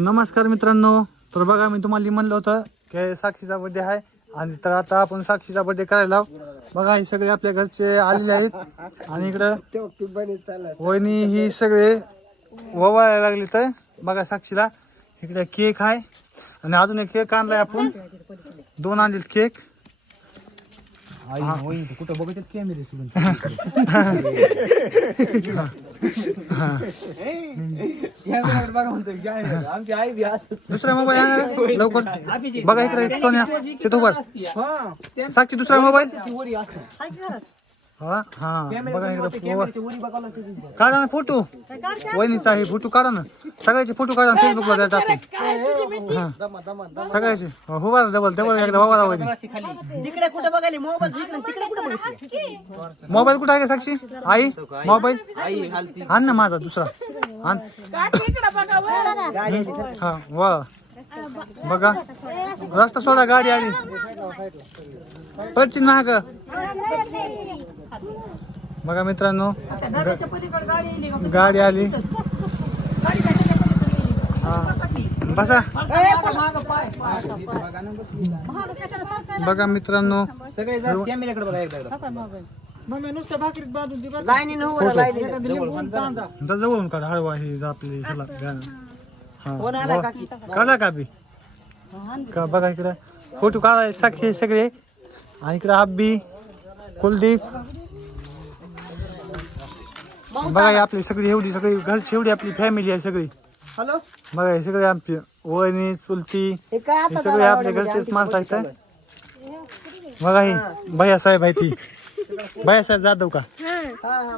नमस्कार मित्रांनो तर बघा मी तुम्हाला म्हणलं होतं की साक्षीचा बर्थडे आहे. आणि तर आता आपण साक्षीचा बर्थडे करायला. बघा हे सगळे आपल्या घरचे आलेले आहेत. आणि इकडं वहिनी ही सगळे ववायला लागले तर बघा साक्षीला. इकडे केक आहे. आणि अजून एक केक आणलाय आपण. दोन आणले केक. कुठं बघत कॅमेरे आमची आई बी असं दुसरा मोबाईल आणा लवकर बघा इकडे सोन्या. तिथं साक्षी दुसरा मोबाईल? वरी असं हा हा. बघा इकडे काढा ना फोटो वहिनीचा आहे फोटो काढा ना. सगळ्याचे फोटो काढा फेसबुकला द्या टाकून हा. सगळ्याचे. हो बरं डबल डबल एकदा वावा वहिनी. तिकडे कुठं बघायला मोबाईल जिकडे तिकडे कुठं बघायचं? मोबाईल कुठे आहे का साक्षी? आई? मोबाईल? आई हालती. आण ना माझा दुसरा. आण. हा वा. बघा. रस्ता सोडा गाडी आली. पडची ना ग. बघा मित्रांनो गाडी आली. हा. बसा. बघा मित्रांनो सगळे जण कॅमेऱ्याकडे बघा एकदा लाईनीनं हो बरं, लाईनीनं. आता जवळून काढा हळवा ही आपली ह्याला गाणं. फोन हा आला वा. काकी. काढा का बी का बघा इकडं. फोटो काढाय साक्षी आहे सगळे. आणि इकडं आब्बी कुलदीप. बघा ही आपली सगळी एवढी सगळी घरची एवढी आपली फॅमिली आहे सगळी. हॅलो? बघा हे सगळे आमची वहिनी चुलती हे काय हे आता सगळे आपल्या घरचेच माणसं आहेत बघा ही भैया साहेब आहे ती. भैया साहेब जाधव का? हा हा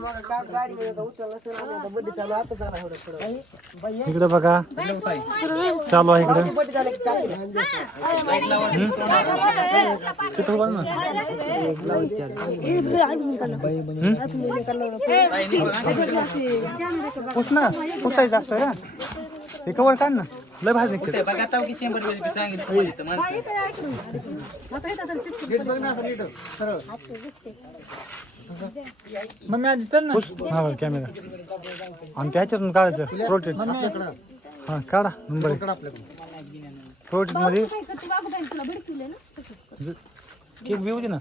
इकडं बघा. चालू आहे इकडं. बड्डे झाला की टाकलं. तिथं बघ ना. पुस ना. पुसायचं असतं का? हे कवर काढ ना. लय भाजी निघते. बघा मला इथं माणसं. पुस हा कॅमेरा आणि त्याच्यातून काढायचं प्रोटेट हा काढा नंबर प्रोटेटमध्ये. केक बी होती ना?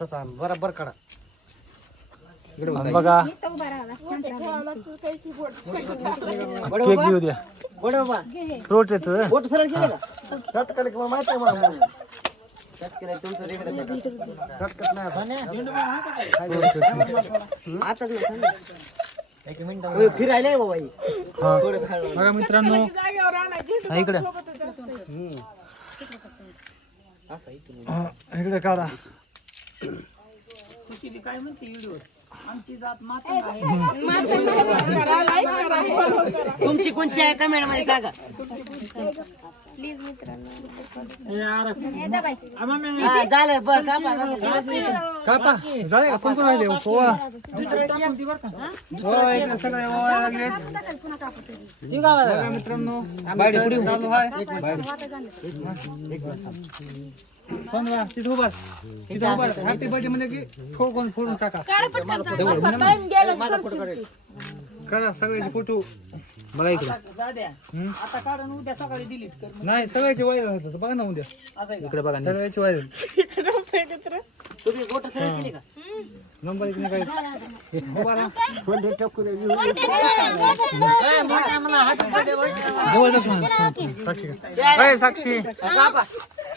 बरोबर काढा. आणि बघा. केक बी द्या प्रोटेट बोट सरळ केलं की? माहिती आहे मला. फिरायला बाबा ही. हा थोडं खायला. बघा मित्रांनो हा इकडे तुमची कोणची आहे कमेंटमध्ये सांगा. हा, झालं बरं का बा, काय पा झाले का कोण कोण राहिले? पोवा हो? इकडे सगळे ओवायला लागलेत बघा मित्रांनो. आमचं चालू आहे. पंधरा तिथं उभा तिथं उभा हॅपी बर्थडे म्हणजे की फोडून फोडून टाका. करा सगळ्याचे फोटो. बघा इकडे. हम्म? नाही सगळ्याचे व्हायरल होतं बघा ना उद्या. इकडे बघा सगळ्याचे व्हायरल तुम्ही बोट सरळ केली का? नंबर इकडे काय उभा राहा. जवळच म्हणा. साक्षी. का? साक्षी.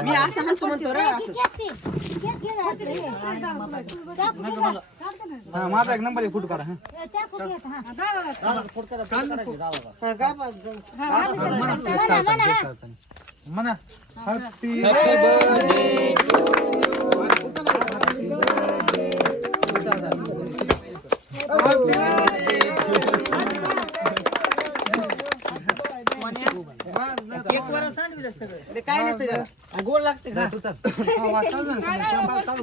मी असं म्हणतो म्हणतो रे असं हा, माझा एक नंबर आहे फोटो काढा हा. हा, का बा, म्हणा हॅपी सगळं. ते काय नसतं त्याला. गोड लागते का? हो, वा, चालू ना, चालू, चालू,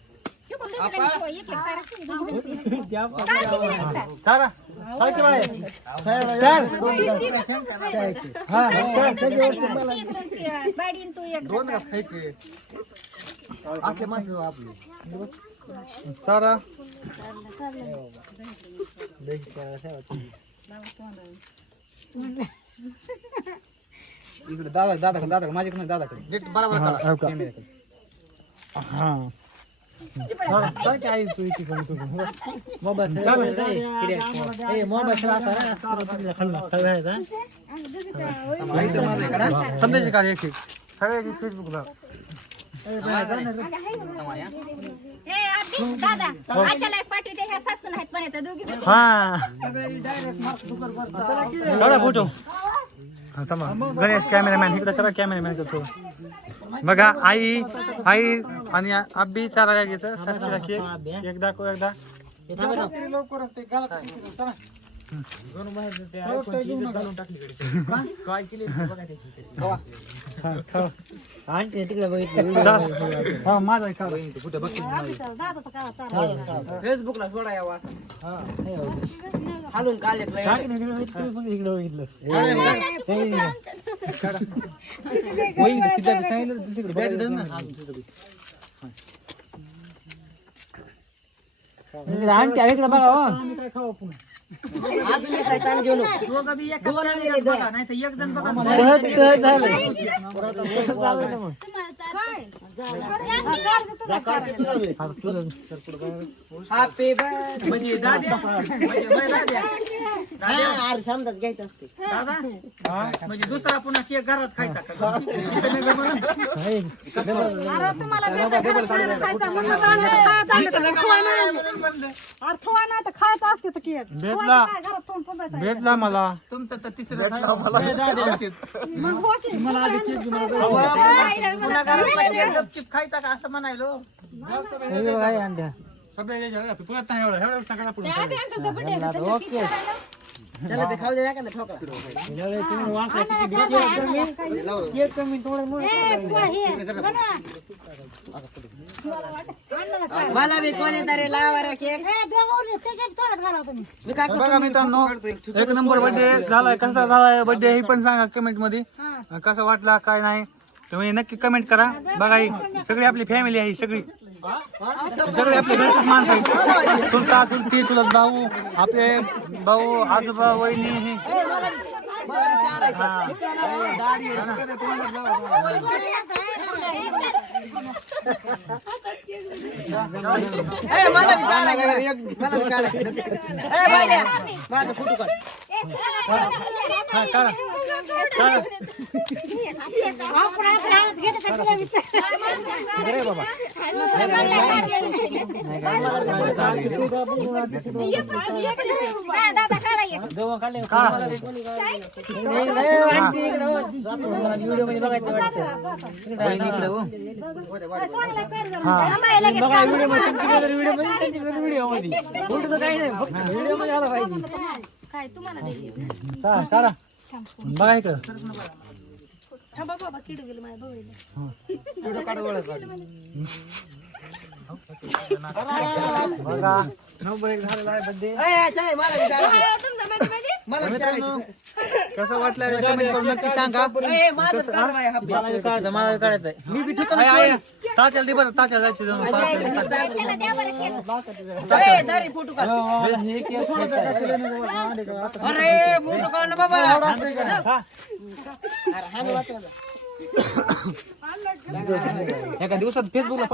सारा हा. इकडे चालू, कोणती पाय. चालू. इकडं, दादा इकडं दादा खाली हा, ह्याच्याकडे बघा, आत तिकडे बघा. निघा, झालं. इकडे. काढ हा, वहिनी. भगवंताला बोलू नका. हो, काढू सगळं. हा, इकडे बघा. जेवा, चला. हा. ए, बाबा. बघा, कोणा- कोणाचं पोट. सारा, काय की बाय? चाल. हा, हा, चाल. दोन का तिकडे असले माणसं आपले सारा. इकडं दादा दादा दादा का? की. आईचं माझं आहे का ना? संदेश काढ एक एक. एक हा हा, इकडे करा कॅमेरामॅन करतो बघा आई आई आणि आब्बी चारा काय घेत साक्षीला केक. हा. हा, आहे. हा? भेटला भेटला मला. तुमचं तर तिसरं गपचिप खायचा का असं म्हणायलो? सगळ्या पुढून त्याला ते का मला बी कोणी तरी लावा रे केक. मी काय बघा मित्रांनो एक नंबर बर्थडे झालाय. कसा झालाय बर्थडे हे पण सांगा कमेंटमध्ये. कसा वाटला काय नाही? तुम्ही नक्की कमेंट करा. बघा ही सगळी आपली फॅमिली आहे ही सगळी. सगळे आपले घरचीच माणसं आहेत. चुलता चुलती चुलत भाऊ आपले भाऊ आजोबा वहिनी हे. हा. ए, मला बी काढा फोटो काढ बी काढा. ए, बाल्या, माझा फोटो काढ काय तुम्हाला द्यायची? चाला चाला बघा इकडं. थांबा बाबा किडू गेलं माझ्या भाऊला. बघा. नंबर एक झालेला आहे तुमचं. कसं वाटलं कमेंट करून नक्की सांगा. हा. मला काढायचं मला काढायचं मी बी आहे. तात्याला दे बरं तात्याला जायचं जाऊन तात्याला- ए, दारी फोटो काढ. अरे फोटो काढ ना बाबा. एका दिवसात फेसबुकला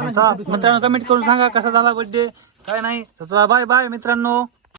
कमेंट करून सांगा कसा झाला बर्थडे काय नाही? तर चला बाय बाय मित्रांनो.